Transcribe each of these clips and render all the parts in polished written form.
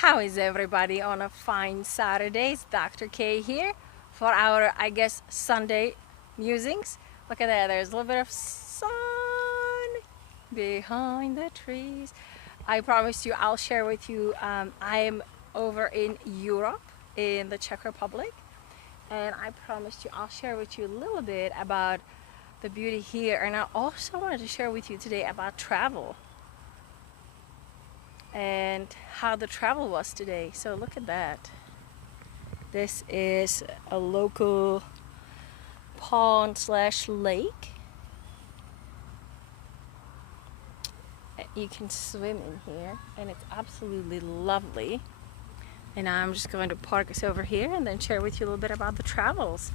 How is everybody on a fine Saturday? It's Dr. K here for our, I guess, Sunday musings. Look at that, there's a little bit of sun behind the trees. I promised you I'll share with you, I am over in Europe, in the Czech Republic, and I promised you I'll share with you a little bit about the beauty here, and I also wanted to share with you today about travel and how the travel was today. So look at that. This is a local pond slash lake. You can swim in here and it's absolutely lovely. And I'm just going to park us over here and then share with you a little bit about the travels.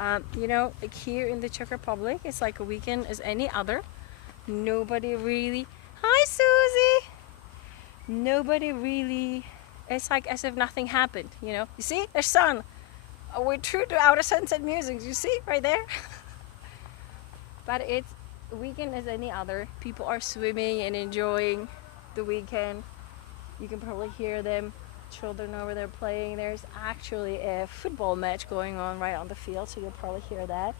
Like here in the Czech Republic, it's like a weekend as any other. Nobody really, hi Susie! Nobody really, it's like as if nothing happened, You see, there's sun. We're true to our sunset musings, you see, right there? But it's a weekend as any other. People are swimming and enjoying the weekend. You can probably hear them, children over there playing. There's actually a football match going on right on the field, so you'll probably hear that.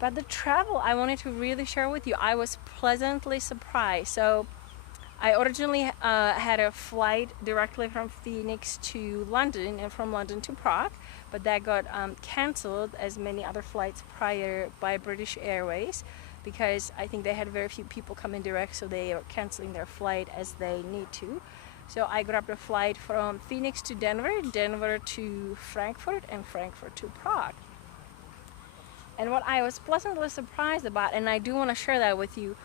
But the travel, I wanted to really share with you. I was pleasantly surprised. So I originally had a flight directly from Phoenix to London and from London to Prague, but that got cancelled as many other flights prior by British Airways, because I think they had very few people come in direct, so they are cancelling their flight as they need to. So I grabbed a flight from Phoenix to Denver, Denver to Frankfurt, and Frankfurt to Prague. And what I was pleasantly surprised about, and I do want to share that with you,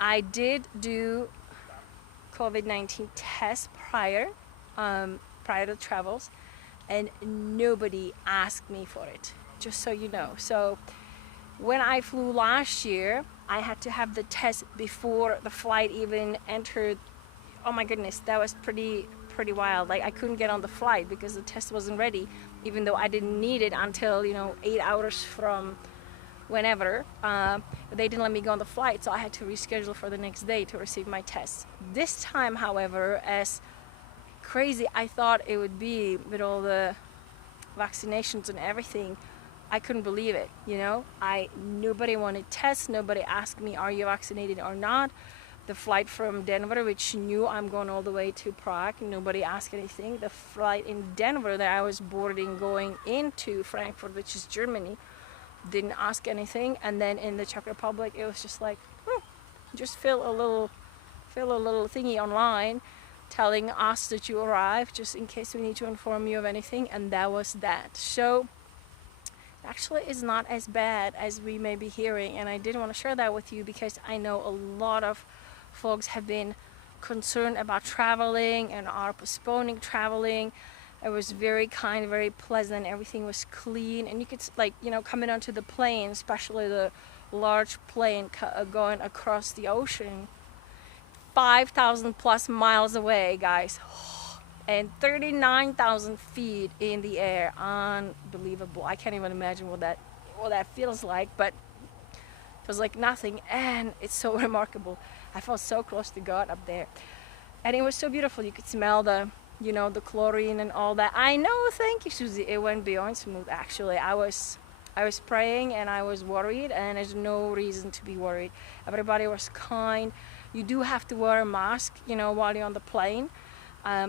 I did do COVID-19 test prior to travels, and nobody asked me for it, just so you know. So when I flew last year, I had to have the test before the flight even entered. Oh my goodness, that was pretty wild. Like, I couldn't get on the flight because the test wasn't ready, even though I didn't need it until 8 hours from whenever. They didn't let me go on the flight, so I had to reschedule for the next day to receive my test. This time, however, as crazy I thought it would be with all the vaccinations and everything, I couldn't believe it. Nobody wanted tests. Nobody asked me, are you vaccinated or not? The flight from Denver, which knew I'm going all the way to Prague, nobody asked anything. The flight in Denver that I was boarding going into Frankfurt, which is Germany, didn't ask anything. And then in the Czech Republic, it was just like, just fill a little thingy online telling us that you arrived, just in case we need to inform you of anything. And that was that. So actually it's not as bad as we may be hearing, and I did want to share that with you because I know a lot of folks have been concerned about traveling and are postponing traveling. It was very kind, very pleasant. Everything was clean, and you could, coming onto the plane, especially the large plane going across the ocean, 5,000 plus miles away, guys, and 39,000 feet in the air. Unbelievable. I can't even imagine what that feels like, but it was like nothing, and it's so remarkable. I felt so close to God up there, and it was so beautiful. You could smell the chlorine and all that. I know, thank you, Susie. It went beyond smooth, actually. I was praying and I was worried, and there's no reason to be worried. Everybody was kind. You do have to wear a mask, while you're on the plane.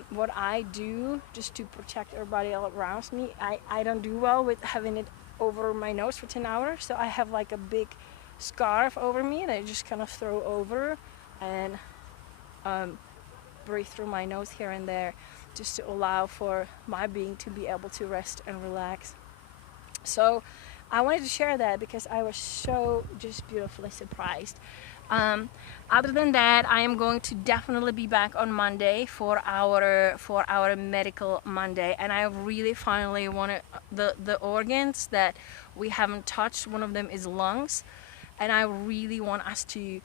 What I do, just to protect everybody all around me, I don't do well with having it over my nose for 10 hours, so I have like a big scarf over me that I just kind of throw over and breathe through my nose here and there, just to allow for my being to be able to rest and relax. So I wanted to share that because I was so just beautifully surprised. Other than that, I am going to definitely be back on Monday for our medical Monday, and I really finally wanted the organs that we haven't touched. One of them is lungs, and I really want us to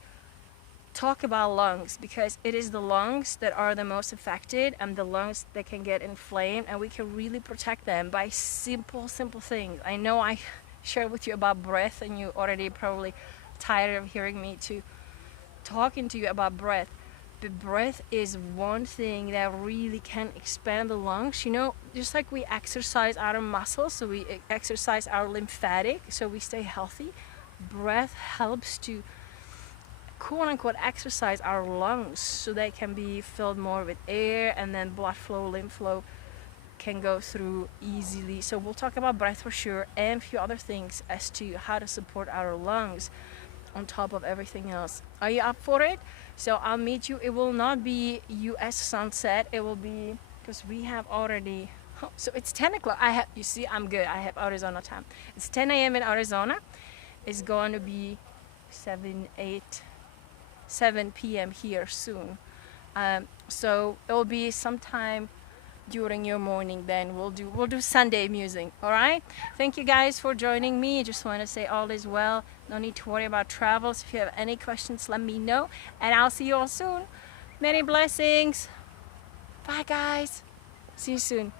talk about lungs, because it is the lungs that are the most affected and the lungs that can get inflamed, and we can really protect them by simple things. I know I shared with you about breath, and you already probably tired of hearing me talking to you about breath. But breath is one thing that really can expand the lungs. You know, just like we exercise our muscles, so we exercise our lymphatic, so we stay healthy. Breath helps to quote unquote exercise our lungs so they can be filled more with air, and then blood flow, lymph flow can go through easily. So we'll talk about breath for sure, and a few other things as to how to support our lungs on top of everything else. Are you up for it? So I'll meet you. It will not be US sunset. It will be, because we have already, so it's 10 o'clock. You see, I'm good. I have Arizona time. It's 10 a.m. in Arizona. It's going to be 7 p.m. here soon. So it will be sometime during your morning. Then we'll do Sunday music. All right, thank you guys for joining me. Just want to say all is well. No need to worry about travels. If you have any questions, let me know, and I'll see you all soon. Many blessings. Bye guys, see you soon.